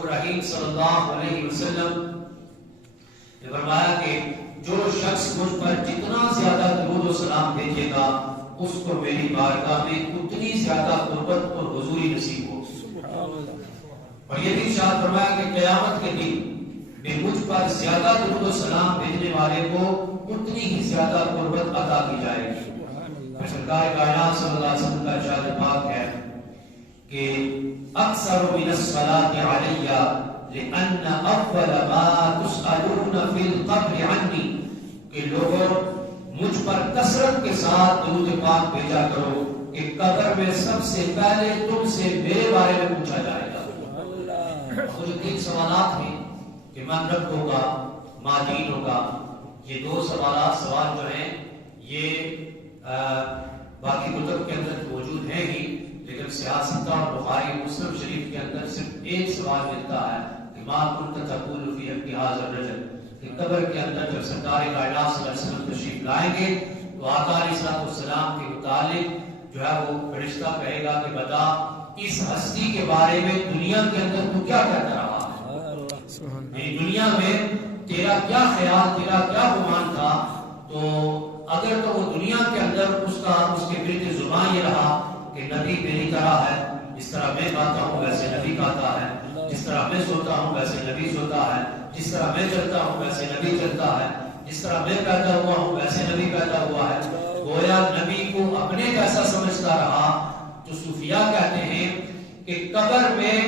حضور رحیم صلی اللہ علیہ وسلم نے فرمایا کہ جو شخص مجھ پر جتنا زیادہ درود و سلام بھیجے گا اس کو میری بارگاہ میں اتنی زیادہ قربت اور حضوری نصیب ہو. اور یہ بھی ارشاد فرمایا کہ قیامت کے دن بھی مجھ پر زیادہ درود و سلام بھیجنے والے کو اتنی ہی زیادہ قربت عطا کی جائے گی. سرکار کائنات صلی اللہ علیہ وسلم کا ارشاد پاک ہے کہ اکثر من الصلاة علیہ لأن اول ما تسألون فی القبر عنی، کہ لوگوں مجھ پر کثرت کے ساتھ درود پاک بھیجا کرو کہ قبر میں سب سے پہلے تم سے میرے بارے میں پوچھا جائے گا. مجھے 3 سوالات ہیں کہ من رب ہوگا، ما دین ہوگا. یہ 2 سوال جو ہیں یہ باقی کتب کے اندر موجود ہیں ہی، لیکن سیاستہ اور بخاری مسلم شریف کے اندر صرف ایک سوال ملتا ہے کہ ما كنت تقول في حق هذا الرجل، کہ قبر کے اندر جب سرکار کائنات صلی اللہ علیہ وسلم تشریف لائیں گے تو آقا علیہ السلام کے متعلق جو ہے وہ فرشتہ کہے گا کہ بتا اس ہستی کے بارے میں دنیا کے اندر تو کیا کہتا رہا ہے، دنیا میں تیرا کیا خیال، تیرا کیا گمان تھا. تو اگر تو وہ دنیا کے اندر اس کے برد زبان یہ رہا کہ نبی میری طرح ہے، جس طرح میں کہتا ہوں ویسے نبی کہتا ہے، جس طرح میں سوتا ہوں ویسے نبی سوتا ہے، جس طرح میں چلتا ہوں ویسے نبی چلتا ہے، جس طرح میں پیدا ہوا ہوں ویسے نبی پیدا ہوا ہے. گویا نبی کو اپنے جیسا سمجھتا رہا. تو صوفیاء کہتے ہیں کہ قبر میں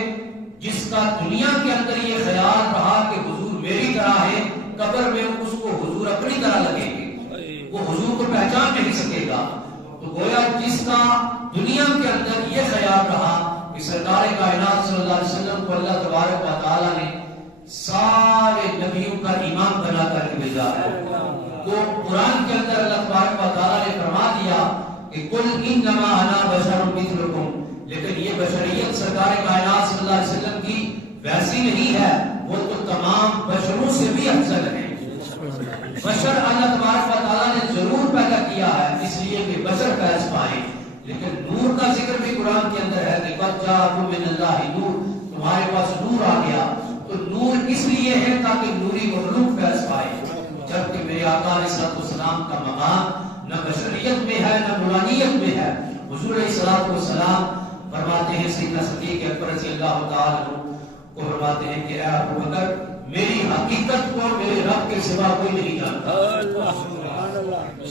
جس کا دنیا کے اندر یہ خیال رہا کہ حضور میری طرح ہے، قبر میں اس کو حضور اپنی طرح لگیں گے، وہ حضور کو پہچان نہیں سکے گا. تو گویا جس کا دنیا کے اندر یہ خیال رہا کہ سرکار کائنات صلی اللہ علیہ وسلم کو اللہ تبارک و تعالیٰ نے سارے نبیوں کا امام بنا کر کے بھیجا ہے، تو قرآن کے اندر اللہ تبارک و تعالیٰ نے فرما دیا کہ قل انما انا بشر مثلکم، لیکن یہ بشریت سرکار کائنات صلی اللہ علیہ وسلم کی ویسی نہیں ہے، وہ تو تمام بشروں سے بھی افضل ہے. بشر اللہ تبارک و تعالیٰ نے ضرور پیدا کیا ہے اس لیے کہ بشر فیض پائیں، لیکن نور کا ذکر بھی قرآن کے اندر ہے کہ قد جاءکم من اللہ نور، تمہارے پاس نور آ گیا. تو نور اس لیے ہے تاکہ نوری مخلوق فیض پائے، جبکہ میرے آقا علیہ السلام کا مقام نہ بشریت میں ہے نہ نورانیت میں ہے. حضور علیہ السلام فرماتے ہیں سیدنا صدیق اکبر رضی اللہ تعالیٰ عنہ کو فرماتے ہیں کہ اے ابو بکر میری حقیقت کو میرے رب کے سوا کوئی نہیں جانتا.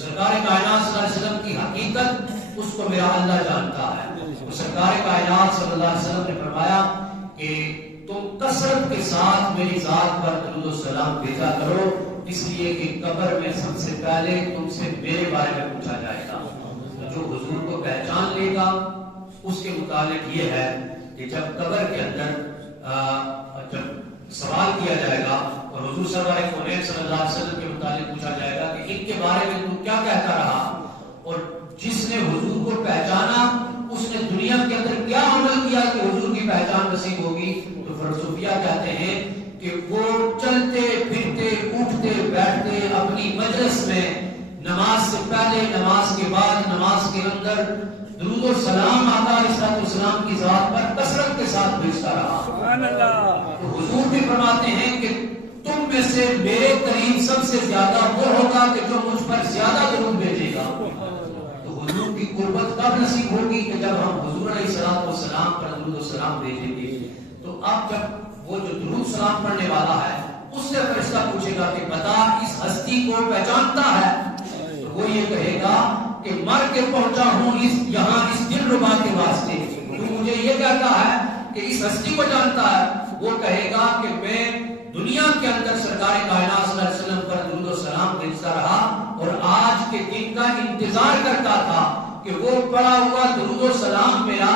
سرکار کائنات صلی اللہ علیہ وسلم کی حقیقت اس کو میرا اللہ جانتا ہے. تو سرکار کائنات صلی اللہ علیہ وسلم نے فرمایا کہ تم کثرت کے ساتھ میری ذات پر درود و سلام بھیجا کرو، اس لیے کہ قبر میں سب سے پہلے تم سے میرے بارے میں پوچھا جائے گا. جو حضور کو پہچان لے گا اس کے متعلق یہ ہے کہ جب قبر کے اندر جب سوال کیا جائے گا اور حضور صلی اللہ علیہ وسلم کے متعلق پوچھا جائے گا کہ ان کے بارے میں تم کیا کہتا رہا، اور جس نے حضور کو پہچانا اس نے دنیا کے اندر کیا عمل کیا کہ حضور کی پہچان نصیب ہوگی. تو فلسفیہ کہتے ہیں کہ وہ چلتے پھرتے اٹھتے بیٹھتے اپنی مجلس میں نماز سے پہلے نماز کے بعد نماز کے اندر درود و سلام آقا علیہ السلام کی ذات پر کثرت کے ساتھ بھیجتا رہا. سبحان اللہ. تو حضور بھی فرماتے ہیں کہ تم میں سے میرے قریب سب سے زیادہ وہ ہوگا کہ جو مجھ پر زیادہ درود بھیجے گا. تو حضور کی قربت کب نصیب ہوگی کہ جب ہم حضور علیہ السلام پر درود و سلام بھیجیں گے. تو اب جب وہ جو درود سلام پڑھنے والا ہے اس سے فرشتہ پوچھے گا کہ بتا اس ہستی کو پہچانتا ہے، تو وہ یہ کہے گا کہ مر کے پہنچا ہوں یہاں اس دل ربا کے واسطے، تو مجھے یہ کہتا ہے کہ اس ہستی کو جانتا ہے. وہ کہے گا کہ میں دنیا کے اندر سرکار کائنات صلی اللہ علیہ وسلم پر درود و سلام بھیجتا رہا اور آج کے دن کا انتظار کرتا تھا کہ وہ پڑھا ہوا درود و سلام میرا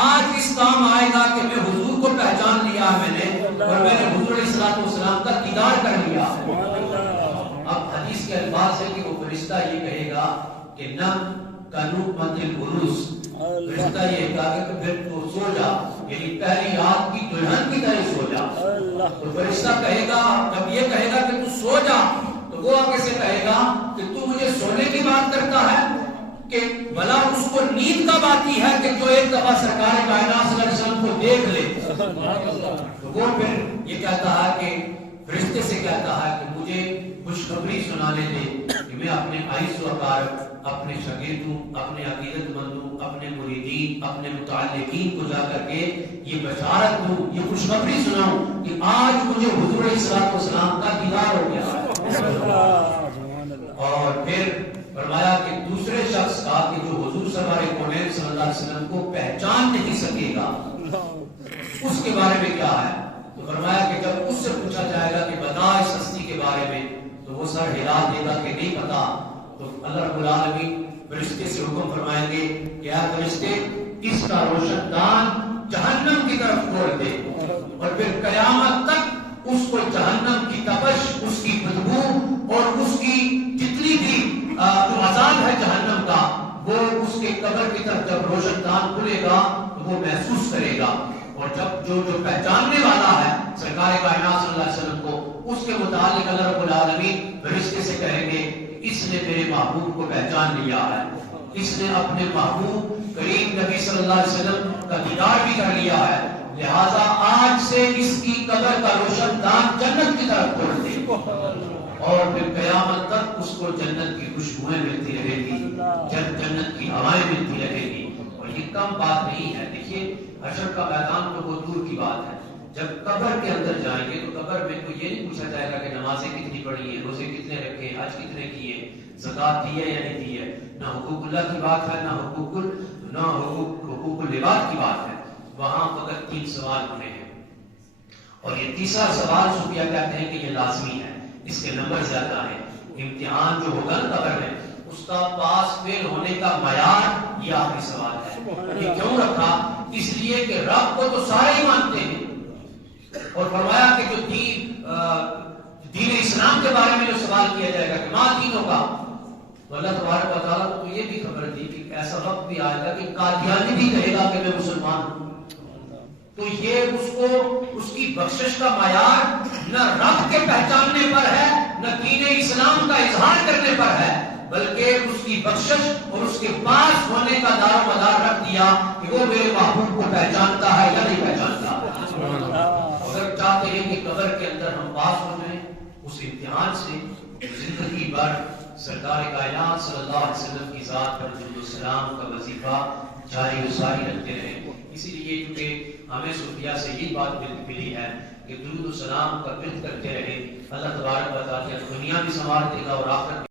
آج اس کام آئے گا کہ میں حضور کو پہچان لیا میں نے اور میں نے حضور علیہ السلام کا دیدار کر لیا. اب حدیث کے الفاظ ہے کہ وہ فرشتہ یہ کہے گا کہ نم کنو مندل بروس، فرشتہ یہ کہا کہ پھر تو سو جا، یعنی پہلی رات کی دلہن کی طرح سو جا. تو فرشتہ کہے گا جب یہ کہے گا کہ تو سو جا تو وہ آگے سے کہے گا کہ تو مجھے سونے کی بات کرتا ہے کہ بھلا اس کو نیند کب آتی ہے کہ جو ایک دفعہ سرکار کائنات صلی اللہ علیہ وسلم کو دیکھ لے. تو وہ پھر یہ کہتا ہے کہ فرشتے سے کہتا ہے کہ مجھے خوشخبری سنانے دے کہ میں اپنے عزیز و اقارب، اپنے شاگردوں، اپنے عقیدت مندوں، اپنے مریدین، اپنے متعلقین کو جا کر کے یہ بشارت دوں، یہ خوشخبری سناؤں کہ آج مجھے حضور علیہ الصلوۃ والسلام کا دیدار ہو گیا. اور پھر فرمایا کہ دوسرے شخص کا کہ جو حضور سرور کونین صلی اللہ علیہ وسلم کو پہچان نہیں سکے گا، اس کے بارے میں کیا ہے؟ تو فرمایا کہ جب اس سے پوچھا جائے گا کہ بتا اس ہستی کے بارے میں، تو وہ سر ہلا دے گا کہ نہیں پتا. تو اللہ رب العالمین فرشتے سے حکم فرمائیں گے کہ اے فرشتے اس کا روشن دان جہنم کی طرف کھول دے، اور پھر قیامت تک اس کو جہنم کی تپش، اس کی بدبو اور اس کی جتنی بھی جو عذاب ہے جہنم کا، وہ اس کے قبر کی طرف جب روشن دان کھلے گا تو وہ محسوس کرے گا. اور جب جو پہچاننے والا ہے سرکار کائنات صلی اللہ علیہ وسلم کو، اس کے متعلق اللہ رب العالمین فرشتے سے کہیں گے اس نے میرے محبوب کو پہچان لیا ہے، اس نے اپنے محبوب کریم نبی صلی اللہ علیہ وسلم کا دیدار بھی کر لیا ہے، لہذا آج سے اس کی قبر کا روشن دان جنت کی طرف کھول دے. اور پھر قیامت تک اس کو جنت کی خوشبوئیں ملتی رہے گی، جنت کی ہوائیں ملتی رہے گی. اور یہ کم بات نہیں ہے. دیکھیے حشر کا میدان تو بہت دور کی بات ہے. جب قبر کے اندر جائیں گے تو قبر میں کوئی یہ نہیں پوچھا جائے گا کہ نمازیں کتنی پڑھی ہیں، روزے کتنے رکھے، حج کتنے کیے، زکات دی ہے یا نہیں دی ہے. نہ حقوق اللہ کی بات ہے، نہ حقوق العباد کی بات ہے. وہاں فقط 3 سوال ہونے ہیں. اور یہ تیسرا سوال صوفیہ کہتے ہیں کہ یہ لازمی ہے، اس کے نمبر زیادہ ہیں. امتحان جو ہوگا نا قبر میں، اس کا پاس فیل ہونے کا معیار یہ آخری سوال ہے. یہ کیوں رکھا؟ اس لیے کہ رب کو تو سارے ہی مانتے ہیں، اور فرمایا کہ جو دین اسلام کے بارے میں جو سوال کیا جائے گا کہ ماں دینوں کا، تو اللہ تبارک و تعالیٰ کو تو یہ بھی خبر تھی کہ ایسا وقت بھی آئے گا کہ قادیانی بھی کہے گا کہ میں مسلمان ہوں. تو یہ اس کو اس کی بخشش کا معیار نہ رب کے پہچاننے پر ہے، نہ دین اسلام کا اظہار کرنے پر ہے، بلکہ اس کی بخشش اور اس کے پاس ہونے کا دار و مدار رکھ دیا کہ وہ میرے محبوب کو پہچانتا ہے یا نہیں پہچانتا. اگر چاہتے ہیں کہ قبر کے اندر ہم پاس ہو جائیں اس امتحان سے، زندگی بھر سرکار کائنات صلی اللہ علیہ وسلم کی ذات پر درود و سلام کا وظیفہ جاری و ساری رکھتے رہیں. اسی لیے چونکہ ہمیں صوفیہ سے یہ بات ملی ہے کہ درود و سلام کا ورد کرتے رہے، اللہ تبارک و تعالیٰ دنیا بھی سنوار دے گا اور آخرت